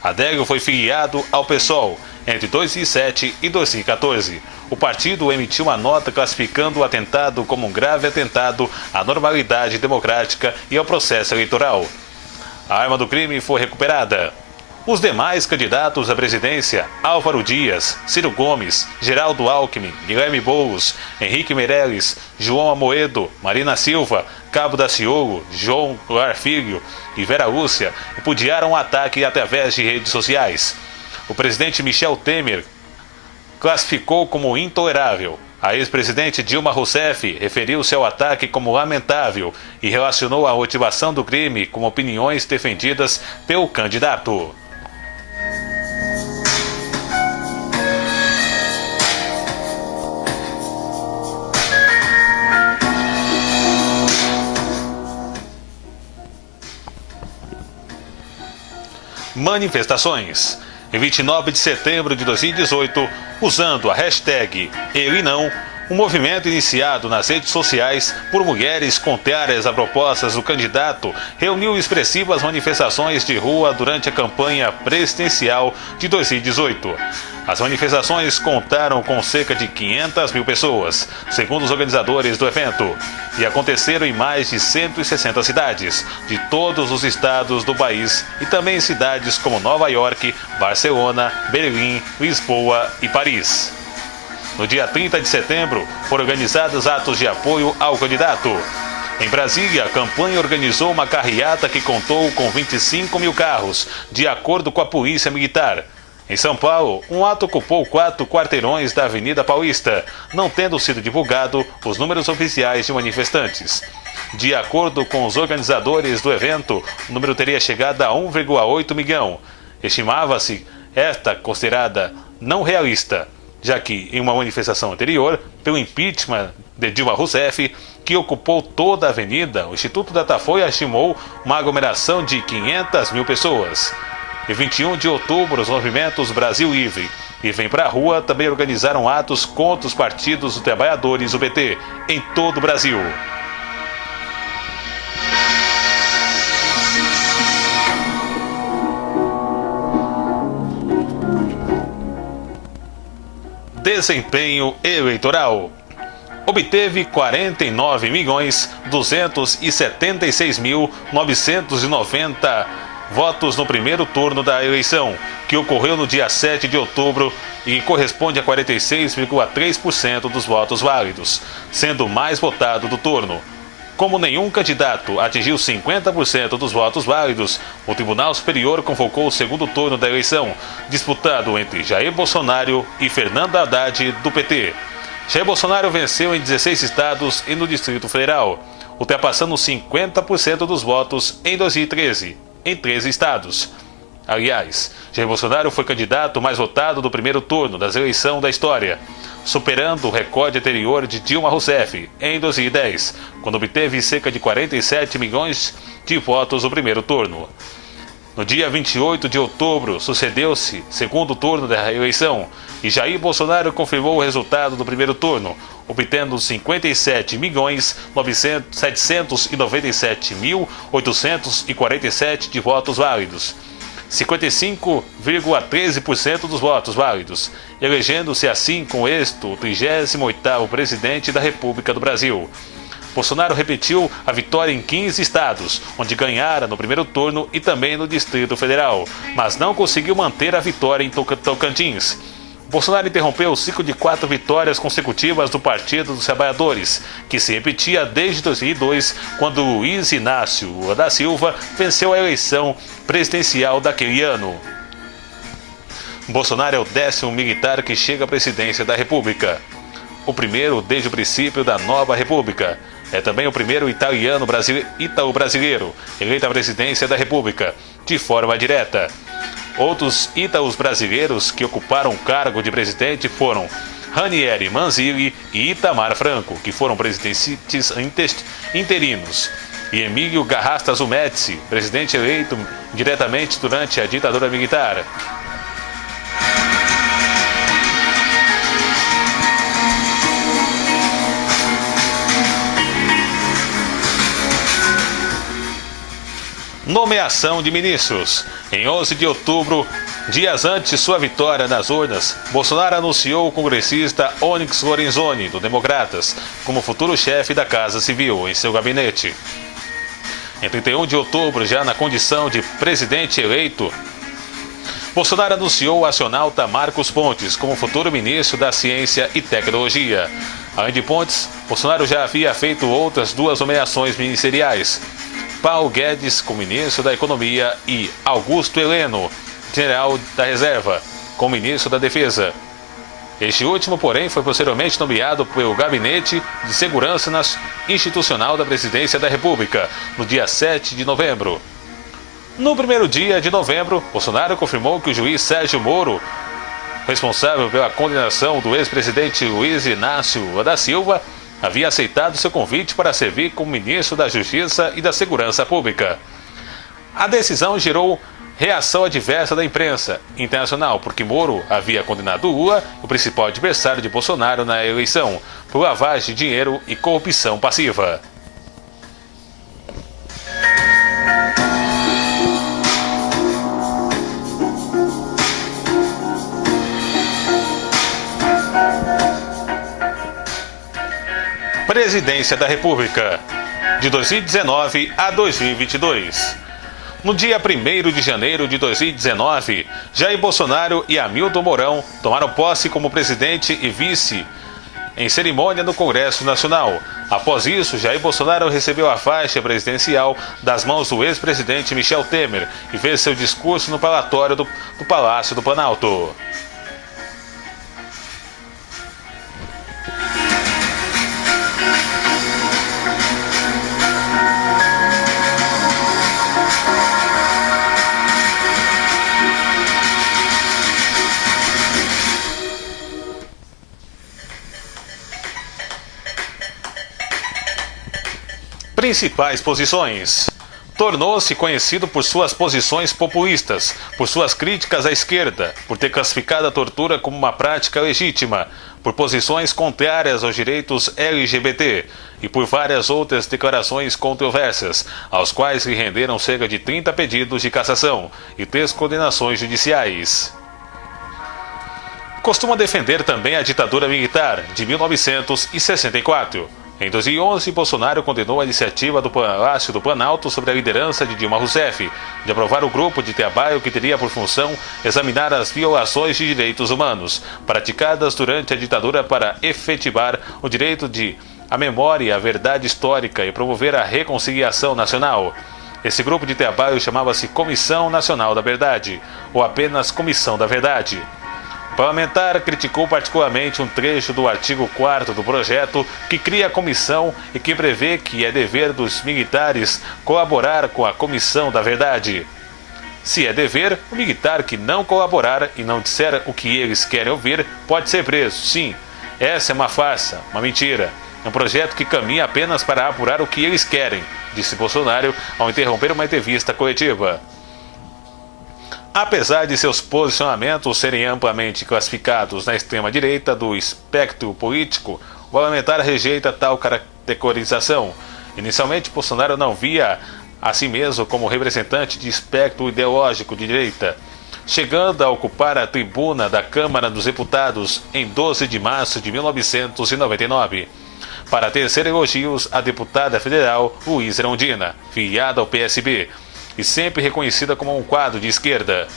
Adélio foi filiado ao PSOL entre 2007 e 2014. O partido emitiu uma nota classificando o atentado como um grave atentado à normalidade democrática e ao processo eleitoral. A arma do crime foi recuperada. Os demais candidatos à presidência, Álvaro Dias, Ciro Gomes, Geraldo Alckmin, Guilherme Boulos, Henrique Meirelles, João Amoedo, Marina Silva, Cabo Daciolo, João Goulart Filho e Vera Lúcia repudiaram o ataque através de redes sociais. O presidente Michel Temer classificou como intolerável. A ex-presidente Dilma Rousseff referiu-se ao ataque como lamentável e relacionou a motivação do crime com opiniões defendidas pelo candidato. Manifestações. Em 29 de setembro de 2018, usando a hashtag #EleNão, um movimento iniciado nas redes sociais por mulheres contrárias a propostas do candidato reuniu expressivas manifestações de rua durante a campanha presidencial de 2018. As manifestações contaram com cerca de 500 mil pessoas, segundo os organizadores do evento, e aconteceram em mais de 160 cidades, de todos os estados do país e também em cidades como Nova York, Barcelona, Berlim, Lisboa e Paris. No dia 30 de setembro, foram organizados atos de apoio ao candidato. Em Brasília, a campanha organizou uma carreata que contou com 25 mil carros, de acordo com a Polícia Militar. Em São Paulo, um ato ocupou 4 quarteirões da Avenida Paulista, não tendo sido divulgado os números oficiais de manifestantes. De acordo com os organizadores do evento, o número teria chegado a 1,8 milhão. Estimava-se esta considerada não realista, já que em uma manifestação anterior, pelo impeachment de Dilma Rousseff, que ocupou toda a avenida, o Instituto Datafolha estimou uma aglomeração de 500 mil pessoas. Em 21 de outubro, os movimentos Brasil Livre e Vem Pra Rua também organizaram atos contra os partidos dos trabalhadores do PT em todo o Brasil. Desempenho eleitoral. Obteve 49.276.990 votos no primeiro turno da eleição, que ocorreu no dia 7 de outubro e corresponde a 46,3% dos votos válidos, sendo o mais votado do turno. Como nenhum candidato atingiu 50% dos votos válidos, o Tribunal Superior convocou o segundo turno da eleição, disputado entre Jair Bolsonaro e Fernando Haddad, do PT. Jair Bolsonaro venceu em 16 estados e no Distrito Federal, ultrapassando 50% dos votos em 2013, em 13 estados. Aliás, Jair Bolsonaro foi candidato mais votado do primeiro turno das eleições da história, superando o recorde anterior de Dilma Rousseff em 2010, quando obteve cerca de 47 milhões de votos no primeiro turno. No dia 28 de outubro, sucedeu-se segundo turno da eleição e Jair Bolsonaro confirmou o resultado do primeiro turno, obtendo 57.797.847 de votos válidos, 55,13% dos votos válidos, elegendo-se assim com êxito o 38º presidente da República do Brasil. Bolsonaro repetiu a vitória em 15 estados, onde ganhara no primeiro turno e também no Distrito Federal, mas não conseguiu manter a vitória em Tocantins. Bolsonaro interrompeu o ciclo de 4 vitórias consecutivas do Partido dos Trabalhadores, que se repetia desde 2002, quando Luiz Inácio Lula da Silva venceu a eleição presidencial daquele ano. Bolsonaro é o 10º militar que chega à presidência da República. O primeiro desde o princípio da nova República. É também o primeiro ítalo-brasileiro eleito à presidência da República, de forma direta. Outros ítalos brasileiros que ocuparam o cargo de presidente foram Ranieri Manzilli e Itamar Franco, que foram presidentes interinos, e Emílio Garrastazu Médici, presidente eleito diretamente durante a ditadura militar. Nomeação de ministros. Em 11 de outubro, dias antes de sua vitória nas urnas, Bolsonaro anunciou o congressista Onyx Lorenzoni, do Democratas, como futuro chefe da Casa Civil em seu gabinete. Em 31 de outubro, já na condição de presidente eleito, Bolsonaro anunciou o astronauta Marcos Pontes como futuro ministro da Ciência e Tecnologia. Além de Pontes, Bolsonaro já havia feito outras 2 nomeações ministeriais. Paulo Guedes como ministro da Economia e Augusto Heleno, general da Reserva, como ministro da Defesa. Este último, porém, foi posteriormente nomeado pelo Gabinete de Segurança Institucional da Presidência da República, no dia 7 de novembro. No primeiro dia de novembro, Bolsonaro confirmou que o juiz Sérgio Moro, responsável pela condenação do ex-presidente Luiz Inácio Lula da Silva, havia aceitado seu convite para servir como ministro da Justiça e da Segurança Pública. A decisão gerou reação adversa da imprensa internacional, porque Moro havia condenado Lula, o principal adversário de Bolsonaro na eleição, por lavagem de dinheiro e corrupção passiva. Presidência da República, de 2019 a 2022. No dia 1º de janeiro de 2019, Jair Bolsonaro e Hamilton Mourão tomaram posse como presidente e vice em cerimônia no Congresso Nacional. Após isso, Jair Bolsonaro recebeu a faixa presidencial das mãos do ex-presidente Michel Temer e fez seu discurso no palatório do Palácio do Planalto. Principais posições. Tornou-se conhecido por suas posições populistas, por suas críticas à esquerda, por ter classificado a tortura como uma prática legítima, por posições contrárias aos direitos LGBT e por várias outras declarações controversas, aos quais lhe renderam cerca de 30 pedidos de cassação e 3 condenações judiciais. Costuma defender também a ditadura militar de 1964. Em 2011, Bolsonaro condenou a iniciativa do Palácio do Planalto sobre a liderança de Dilma Rousseff de aprovar o grupo de trabalho que teria por função examinar as violações de direitos humanos praticadas durante a ditadura para efetivar o direito à memória e à verdade histórica e promover a reconciliação nacional. Esse grupo de trabalho chamava-se Comissão Nacional da Verdade, ou apenas Comissão da Verdade. O parlamentar criticou particularmente um trecho do artigo 4º do projeto que cria a comissão e que prevê que é dever dos militares colaborar com a Comissão da Verdade. Se é dever, o militar que não colaborar e não disser o que eles querem ouvir pode ser preso. Sim, essa é uma farsa, uma mentira. É um projeto que caminha apenas para apurar o que eles querem, disse Bolsonaro ao interromper uma entrevista coletiva. Apesar de seus posicionamentos serem amplamente classificados na extrema-direita do espectro político, o parlamentar rejeita tal categorização. Inicialmente, Bolsonaro não via a si mesmo como representante de espectro ideológico de direita, chegando a ocupar a tribuna da Câmara dos Deputados em 12 de março de 1999. para tecer elogios à deputada federal Luísa Erundina, filiada ao PSB, e sempre reconhecida como um quadro de esquerda.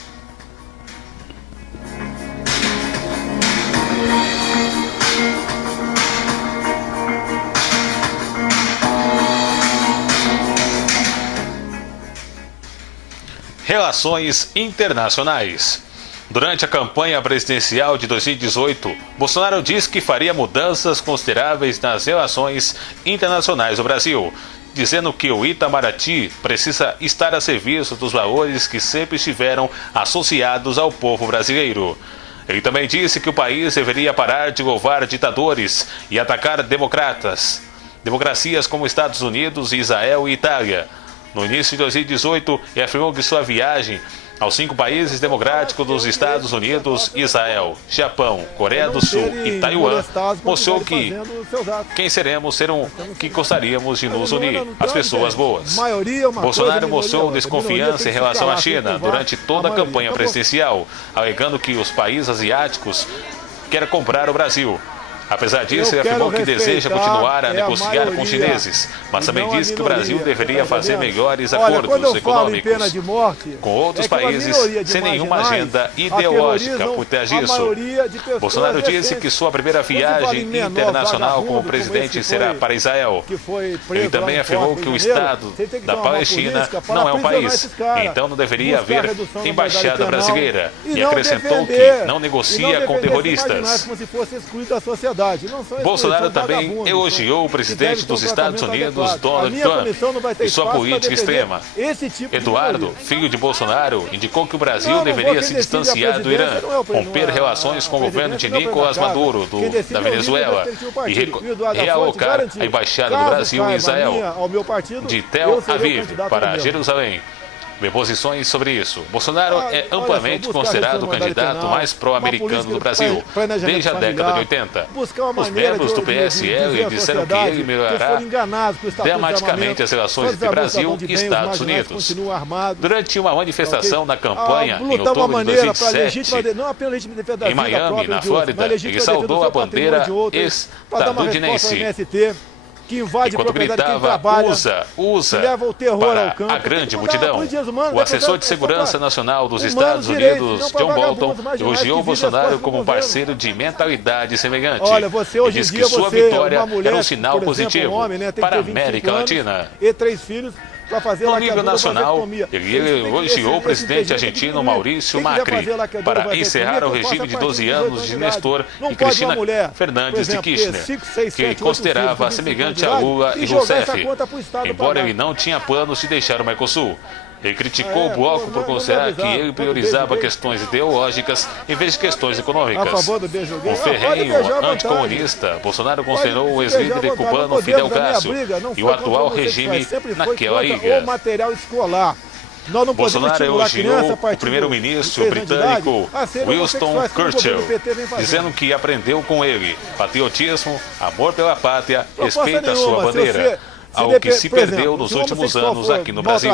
Relações internacionais. Durante a campanha presidencial de 2018, Bolsonaro disse que faria mudanças consideráveis nas relações internacionais do Brasil, dizendo que o Itamaraty precisa estar a serviço dos valores que sempre estiveram associados ao povo brasileiro. Ele também disse que o país deveria parar de louvar ditadores e atacar democracias como Estados Unidos, Israel e Itália. No início de 2018, ele afirmou que sua viagem aos 5 países democráticos dos Estados Unidos, Israel, Japão, Coreia do Sul e Taiwan mostrou que quem seremos que gostaríamos de nos unir, as pessoas boas. Bolsonaro mostrou desconfiança em relação à China durante toda a campanha presidencial, alegando que os países asiáticos querem comprar o Brasil. Apesar disso, ele afirmou que deseja continuar a negociar com os chineses, mas também disse que o Brasil deveria fazer melhores acordos econômicos com outros países sem nenhuma agenda ideológica por trás disso. Bolsonaro disse que sua primeira viagem internacional como presidente será para Israel. Ele também afirmou que o Estado da Palestina não é um país, então não deveria haver embaixada brasileira, e acrescentou que não negocia com terroristas. Bolsonaro também elogiou o presidente dos Estados Unidos, Donald Trump, e sua política extrema. Eduardo, filho de Bolsonaro, indicou que o Brasil deveria se distanciar do Irã, romper relações com o governo de Nicolás Maduro, da Venezuela, e realocar a embaixada do Brasil em Israel, de Tel Aviv para Jerusalém. Posições sobre isso. Bolsonaro é amplamente considerado o candidato mais pró-americano do Brasil desde a década de 80. Os membros do PSL disseram que ele melhorará dramaticamente as relações entre Brasil e Estados Unidos. Durante uma manifestação na campanha em outubro de 2007, em Miami, na Flórida, ele saudou a bandeira estadunidense. Enquanto gritava, usa para a grande multidão. O assessor de segurança nacional dos Estados Unidos, John Bolton, elogiou Bolsonaro como um parceiro de mentalidade semelhante e disse que sua vitória era um sinal positivo para a América Latina. No nível nacional, ele elogiou o presidente argentino Maurício Macri para encerrar o regime de 12 anos de Nestor e Cristina Fernandes de Kirchner, que ele considerava semelhante a Lula e Rousseff, embora ele não tinha planos de deixar o Mercosul. Ele criticou o bloco por considerar que ele priorizava questões ideológicas em vez de questões econômicas. Um ferrenho anticomunista, Bolsonaro considerou o ex-líder cubano Fidel Castro e o atual regime naquela ilha. Bolsonaro elogiou o primeiro-ministro britânico Winston Churchill, dizendo que aprendeu com ele patriotismo, amor pela pátria, respeita a sua bandeira, algo que se perdeu nos últimos anos aqui no Brasil,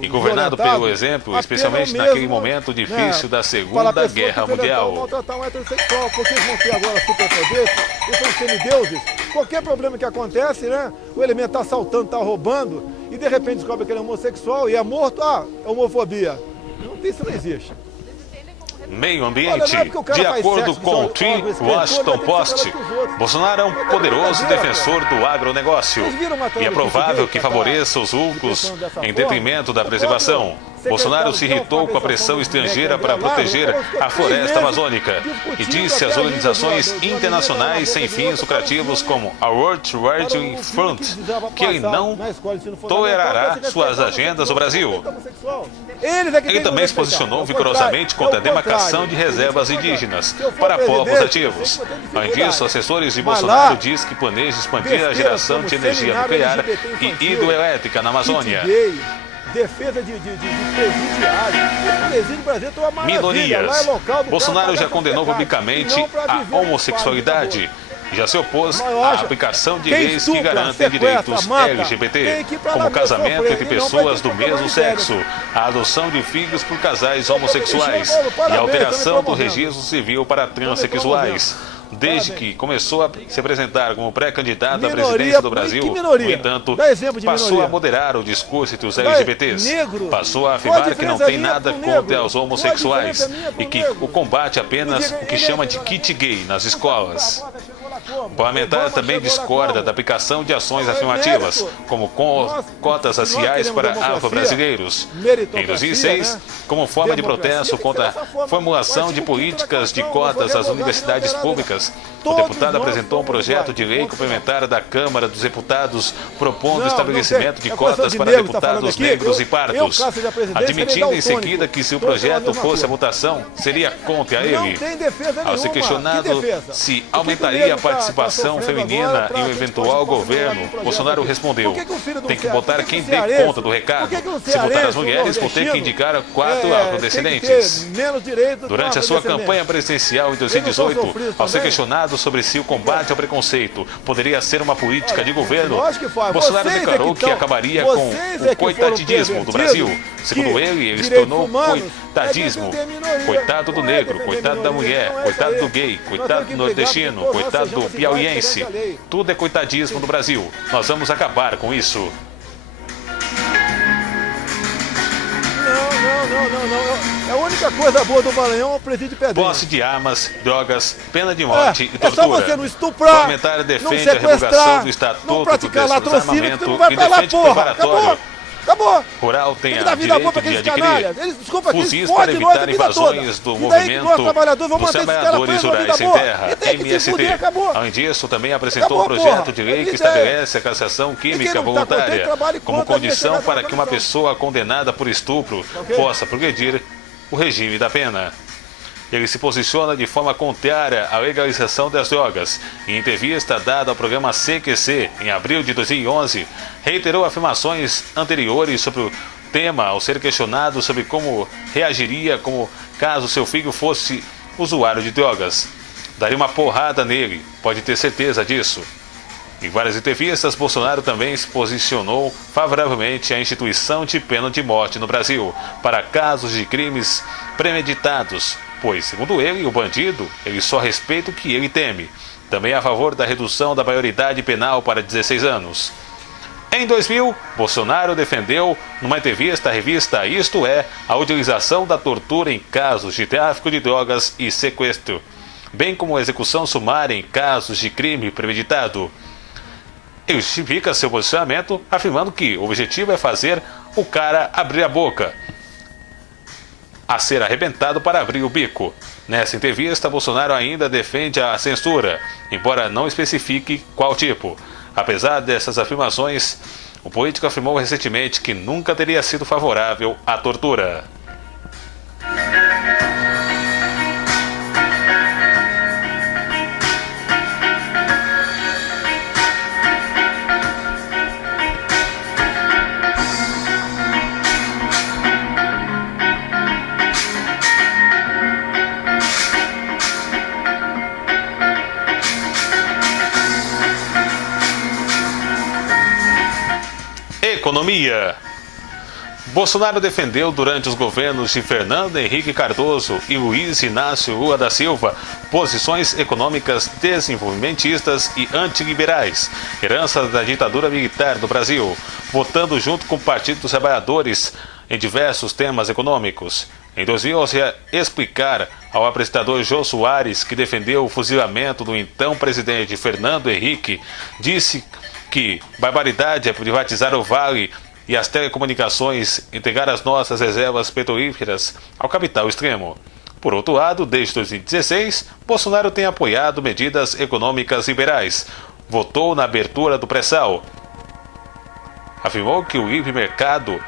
e governado pelo exemplo, especialmente naquele momento difícil da Segunda Guerra Mundial. Maltratar um heterossexual, porque eles vão ter agora superpoderes, eles são semideuses. Qualquer problema que acontece, né? O elemento está assaltando, está roubando, e de repente descobre que ele é homossexual e é morto, é homofobia. Isso não existe. Meio ambiente. De acordo com o Washington Post, Bolsonaro é um poderoso defensor do agronegócio e é provável que favoreça os lucros em detrimento da preservação. Bolsonaro se irritou com a pressão estrangeira para proteger a floresta amazônica e disse às organizações internacionais sem fins lucrativos como a World Wildlife Fund que ele não tolerará suas agendas no Brasil. Ele também se posicionou vigorosamente contra a demarcação de reservas indígenas para povos nativos. Além disso, assessores de Bolsonaro dizem que planeja expandir a geração de energia nuclear e hidroelétrica na Amazônia. Defesa de presidiário. Minorias. Bolsonaro já condenou publicamente a homossexualidade e já se opôs à aplicação de leis que garantem direitos LGBT, como o casamento entre pessoas do mesmo sexo, a adoção de filhos por casais homossexuais e a alteração do registro civil para transexuais. desde que começou a se apresentar como pré-candidato à Minoria, presidência do Brasil. que minoria? No entanto, Dá exemplo de passou minoria. a moderar o discurso entre os LGBTs. Negro. Passou a Qual a afirmar que não diferença tem minha nada pro contra negro? os homossexuais Qual a diferença minha e pro que negro? o combate apenas o que chama de kit gay nas escolas. O parlamentar também discorda da aplicação de ações afirmativas, como cotas raciais para afro-brasileiros. Em 2006, como forma de protesto contra a formulação de políticas de cotas às universidades públicas, o deputado apresentou um projeto de lei complementar da Câmara dos Deputados propondo o estabelecimento de cotas para deputados negros e pardos, admitindo em seguida que se o projeto fosse à votação, seria contra ele. Ao ser questionado se aumentaria a participação feminina em um eventual governo, Bolsonaro respondeu: tem que botar quem dê conta do recado. Se botar as mulheres, vou ter que indicar 4 afrodescendentes. Durante a sua campanha presidencial em 2018, ao ser questionado sobre se o combate ao preconceito poderia ser uma política de governo, Bolsonaro declarou que acabaria com o coitadismo do Brasil. Segundo ele se tornou coitadismo. Coitado do negro, coitado da mulher, coitado do gay, coitado do nordestino, coitado do piauiense. Tudo é coitadismo no Brasil. Nós vamos acabar com isso. Não. A única coisa boa do Maranhão é o presídio de Pedrinha. Posse de armas, drogas, pena de morte e tortura. É só você não estuprar, o parlamentar defende não sequestrar, a revogação do Estatuto não praticar do latrocínio, Desarmamento que não vai e pra lá, defende porra. preparatório. Acabou. Rural tem Tem que a dar vida boa pra direito de aqueles adquirir canalhas. Desculpa, fuzis eles para fodem nós a evitar vida invasões toda. do E daí que nós, movimento trabalhadores, vamos dos manter esses caras trabalhadores presos a rurais vida sem boa. terra, E tem que se MST. fuder, acabou. Além disso, também apresentou Acabou, um projeto porra. de lei que Essa ideia. estabelece a cassação química não tá contente, voluntária trabalhe como contra a condição minha para que uma condição. pessoa condenada por estupro possa progredir o regime da pena. Ele se posiciona de forma contrária à legalização das drogas. Em entrevista dada ao programa CQC, em abril de 2011, reiterou afirmações anteriores sobre o tema ao ser questionado sobre como reagiria como caso seu filho fosse usuário de drogas. Daria uma porrada nele, pode ter certeza disso. Em várias entrevistas, Bolsonaro também se posicionou favoravelmente à instituição de pena de morte no Brasil para casos de crimes premeditados, pois, segundo ele, o bandido, ele só respeita o que ele teme. Também a favor da redução da maioridade penal para 16 anos. Em 2000, Bolsonaro defendeu, numa entrevista à revista Isto É, a utilização da tortura em casos de tráfico de drogas e sequestro, bem como a execução sumária em casos de crime premeditado. Ele justifica seu posicionamento afirmando que o objetivo é fazer o cara abrir a boca, a ser arrebentado para abrir o bico. Nessa entrevista, Bolsonaro ainda defende a censura, embora não especifique qual tipo. Apesar dessas afirmações, o político afirmou recentemente que nunca teria sido favorável à tortura. Economia. Bolsonaro defendeu durante os governos de Fernando Henrique Cardoso e Luiz Inácio Lula da Silva posições econômicas desenvolvimentistas e antiliberais, herança da ditadura militar do Brasil, votando junto com o Partido dos Trabalhadores em diversos temas econômicos. Em 2011, explicar ao apresentador Jô Soares, que defendeu o fuzilamento do então presidente Fernando Henrique, disse que barbaridade é privatizar o Vale e as telecomunicações, entregar as nossas reservas petrolíferas ao capital extremo. Por outro lado, desde 2016, Bolsonaro tem apoiado medidas econômicas liberais. Votou na abertura do pré-sal. Afirmou que o livre mercado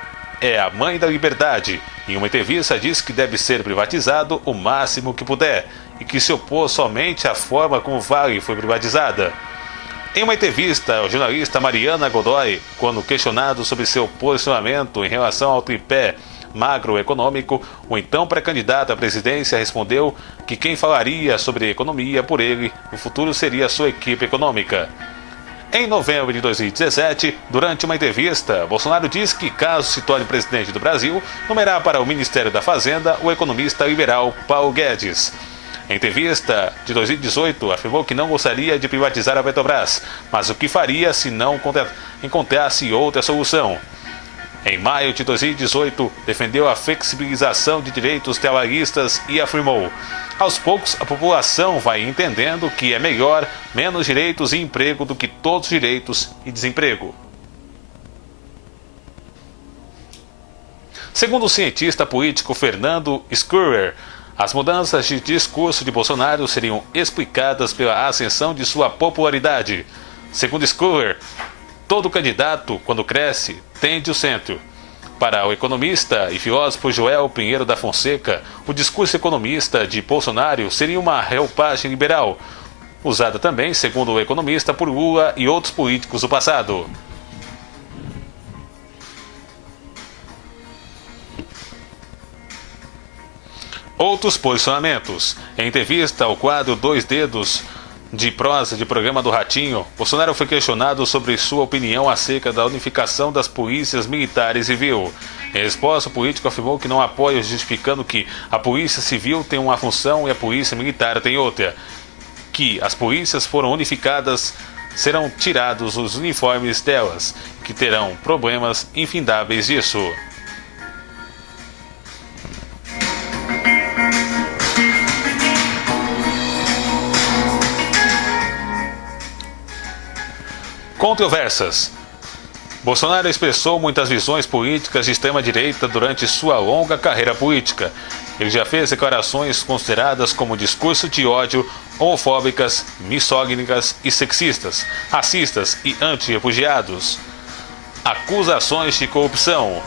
é a mãe da liberdade. Em uma entrevista, disse que deve ser privatizado o máximo que puder e que se opôs somente à forma como o Vale foi privatizada. Em uma entrevista ao jornalista Mariana Godoy, quando questionado sobre seu posicionamento em relação ao tripé macroeconômico, o então pré-candidato à presidência respondeu que quem falaria sobre economia por ele no futuro seria a sua equipe econômica. Em novembro de 2017, durante uma entrevista, Bolsonaro disse que, caso se torne presidente do Brasil, nomeará para o Ministério da Fazenda o economista liberal Paulo Guedes. Em entrevista de 2018, afirmou que não gostaria de privatizar a Petrobras, mas o que faria se não encontrasse outra solução. Em maio de 2018, defendeu a flexibilização de direitos trabalhistas e afirmou: aos poucos a população vai entendendo que é melhor menos direitos e emprego do que todos os direitos e desemprego. Segundo o cientista político Fernando Scurrer, as mudanças de discurso de Bolsonaro seriam explicadas pela ascensão de sua popularidade. Segundo Scurrer, todo candidato, quando cresce, tende o centro. Para o economista e filósofo Joel Pinheiro da Fonseca, o discurso economista de Bolsonaro seria uma roupagem liberal, usada também, segundo o economista, por Lula e outros políticos do passado. Outros posicionamentos. Em entrevista ao quadro Dois Dedos de prosa de programa do Ratinho, Bolsonaro foi questionado sobre sua opinião acerca da unificação das polícias militar e civil. Em resposta, o político afirmou que não apoia, justificando que a polícia civil tem uma função e a polícia militar tem outra. Que as polícias foram unificadas, serão tirados os uniformes delas, que terão problemas infindáveis disso. Controversas. Bolsonaro expressou muitas visões políticas de extrema-direita durante sua longa carreira política. Ele já fez declarações consideradas como discurso de ódio, homofóbicas, misóginas e sexistas, racistas e anti-refugiados. Acusações de corrupção.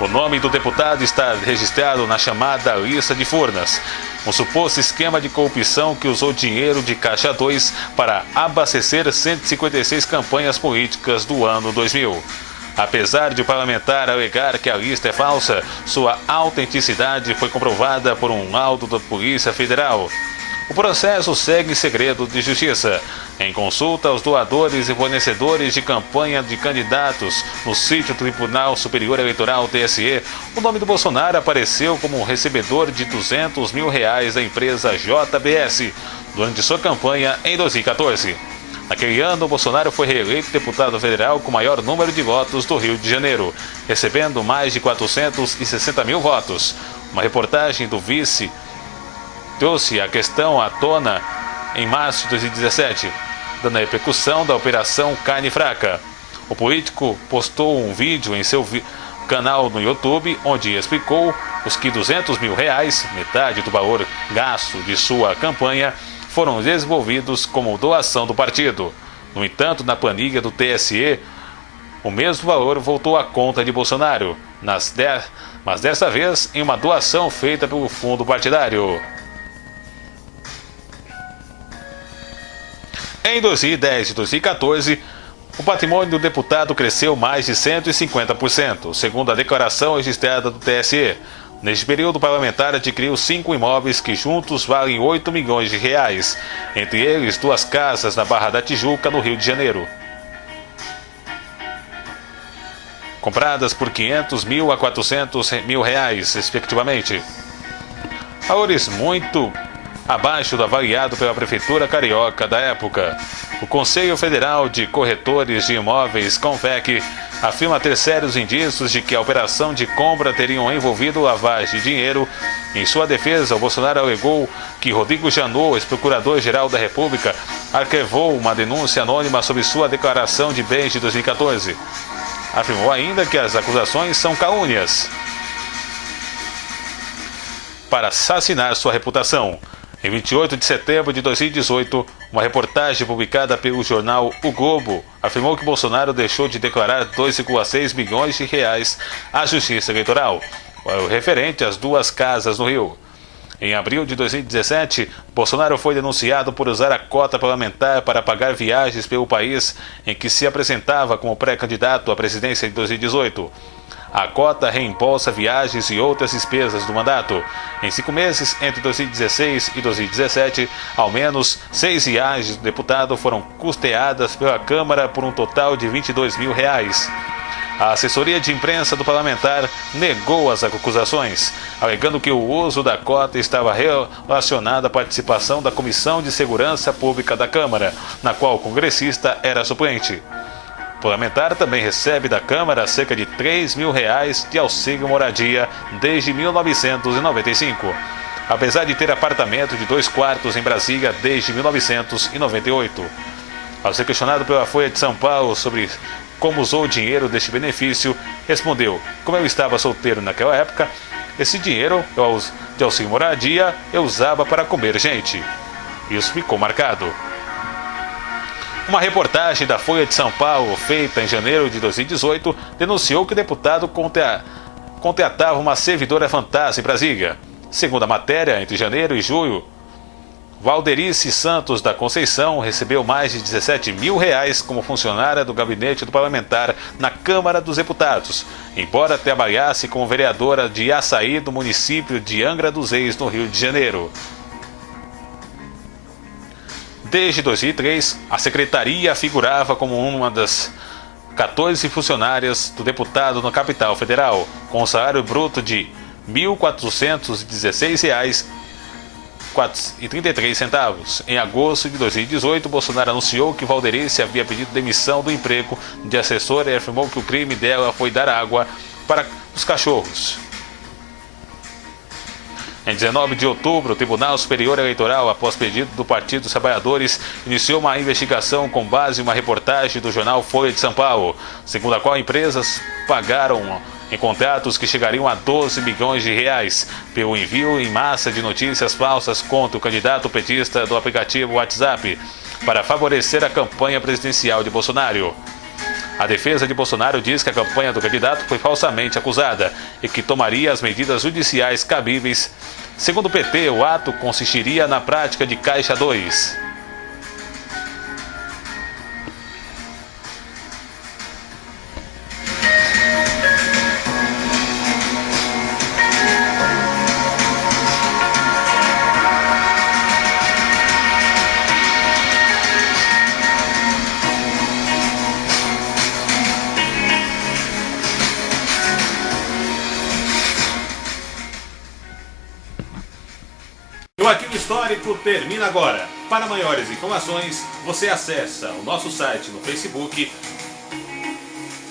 O nome do deputado está registrado na chamada lista de Furnas, um suposto esquema de corrupção que usou dinheiro de Caixa 2 para abastecer 156 campanhas políticas do ano 2000. Apesar de o parlamentar alegar que a lista é falsa, sua autenticidade foi comprovada por um laudo da Polícia Federal. O processo segue em segredo de justiça. Em consulta aos doadores e fornecedores de campanha de candidatos no sítio do Tribunal Superior Eleitoral TSE, o nome do Bolsonaro apareceu como recebedor de R$200 mil da empresa JBS durante sua campanha em 2014. Naquele ano, Bolsonaro foi reeleito deputado federal com o maior número de votos do Rio de Janeiro, recebendo mais de 460 mil votos. Uma reportagem do Vice trouxe a questão à tona em março de 2017, dando a repercussão da Operação Carne Fraca. O político postou um vídeo em seu canal no YouTube, onde explicou os que R$200 mil, metade do valor gasto de sua campanha, foram desenvolvidos como doação do partido. No entanto, na planilha do TSE, o mesmo valor voltou à conta de Bolsonaro, mas dessa vez em uma doação feita pelo fundo partidário. Em 2010 e 2014, o patrimônio do deputado cresceu mais de 150%, segundo a declaração registrada do TSE. Neste período, o parlamentar adquiriu 5 imóveis que juntos valem R$8 milhões, entre eles 2 casas na Barra da Tijuca, no Rio de Janeiro, compradas por R$500 mil a R$400 mil, respectivamente. Valores muito abaixo do avaliado pela Prefeitura Carioca da época. O Conselho Federal de Corretores de Imóveis, CONFEC, afirma ter sérios indícios de que a operação de compra teriam envolvido lavagem de dinheiro. Em sua defesa, o Bolsonaro alegou que Rodrigo Janot, ex-procurador-geral da República, arquivou uma denúncia anônima sobre sua declaração de bens de 2014. Afirmou ainda que as acusações são calúnias para assassinar sua reputação. Em 28 de setembro de 2018, uma reportagem publicada pelo jornal O Globo afirmou que Bolsonaro deixou de declarar R$2,6 milhões à Justiça Eleitoral, referente às 2 casas no Rio. Em abril de 2017, Bolsonaro foi denunciado por usar a cota parlamentar para pagar viagens pelo país em que se apresentava como pré-candidato à presidência de 2018. A cota reembolsa viagens e outras despesas do mandato. Em 5 meses, entre 2016 e 2017, ao menos 6 viagens do deputado foram custeadas pela Câmara por um total de R$22 mil. A assessoria de imprensa do parlamentar negou as acusações, alegando que o uso da cota estava relacionado à participação da Comissão de Segurança Pública da Câmara, na qual o congressista era suplente. O parlamentar também recebe da Câmara cerca de R$3 mil de auxílio moradia desde 1995, apesar de ter apartamento de 2 quartos em Brasília desde 1998. Ao ser questionado pela Folha de São Paulo sobre como usou o dinheiro deste benefício, respondeu: como eu estava solteiro naquela época, esse dinheiro de auxílio moradia eu usava para comer gente. Isso ficou marcado. Uma reportagem da Folha de São Paulo, feita em janeiro de 2018, denunciou que o deputado contratava uma servidora fantasma em Brasília. Segundo a matéria, entre janeiro e julho, Valderice Santos da Conceição recebeu mais de R$17 mil como funcionária do gabinete do parlamentar na Câmara dos Deputados, embora trabalhasse como vereadora de Açaí do município de Angra dos Reis, no Rio de Janeiro. Desde 2003, a secretaria figurava como uma das 14 funcionárias do deputado na capital federal, com um salário bruto de R$ 1.416,33. Em agosto de 2018, Bolsonaro anunciou que Valderice havia pedido demissão do emprego de assessora e afirmou que o crime dela foi dar água para os cachorros. Em 19 de outubro, o Tribunal Superior Eleitoral, após pedido do Partido dos Trabalhadores, iniciou uma investigação com base em uma reportagem do jornal Folha de São Paulo, segundo a qual empresas pagaram em contratos que chegariam a R$12 milhões pelo envio em massa de notícias falsas contra o candidato petista do aplicativo WhatsApp, para favorecer a campanha presidencial de Bolsonaro. A defesa de Bolsonaro diz que a campanha do candidato foi falsamente acusada e que tomaria as medidas judiciais cabíveis. Segundo o PT, o ato consistiria na prática de Caixa 2. O Arquivo Histórico termina agora. Para maiores informações, você acessa o nosso site no Facebook,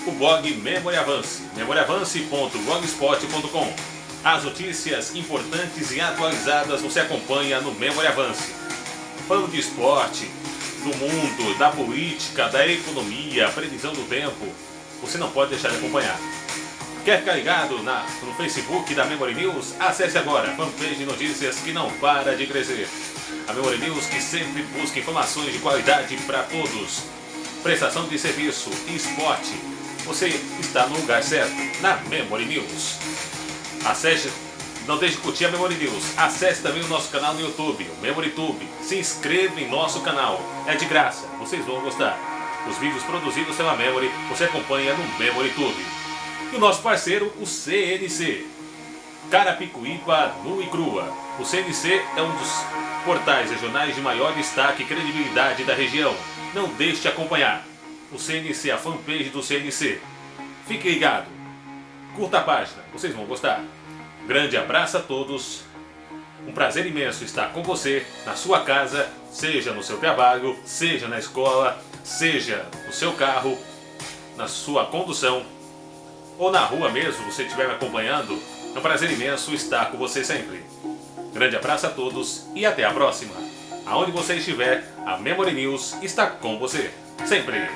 o blog Memória Avance, memoriavance.blogspot.com. As notícias importantes e atualizadas você acompanha no Memória Avance. Falando de esporte, do mundo, da política, da economia, previsão do tempo, você não pode deixar de acompanhar. Quer ficar ligado no Facebook da Memory News? Acesse agora a fanpage de notícias que não para de crescer. A Memory News, que sempre busca informações de qualidade para todos. Prestação de serviço, esporte. Você está no lugar certo, na Memory News. Acesse, não deixe de curtir a Memory News. Acesse também o nosso canal no YouTube, o MemoryTube. Se inscreva em nosso canal. É de graça, vocês vão gostar. Os vídeos produzidos pela Memory você acompanha no MemoryTube. E o nosso parceiro, o CNC. Carapicuíba nua e crua. O CNC é um dos portais regionais de maior destaque e credibilidade da região. Não deixe de acompanhar. O CNC, a fanpage do CNC. Fique ligado. Curta a página, vocês vão gostar. Grande abraço a todos. Um prazer imenso estar com você na sua casa, seja no seu trabalho, seja na escola, seja no seu carro, na sua condução, ou na rua mesmo, você estiver me acompanhando. É um prazer imenso estar com você sempre. Grande abraço a todos e até a próxima. Aonde você estiver, a Memory News está com você, sempre.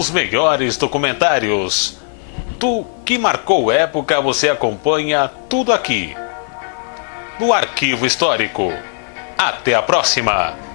Os melhores documentários. Do que marcou época, você acompanha tudo aqui no Arquivo Histórico. Até a próxima!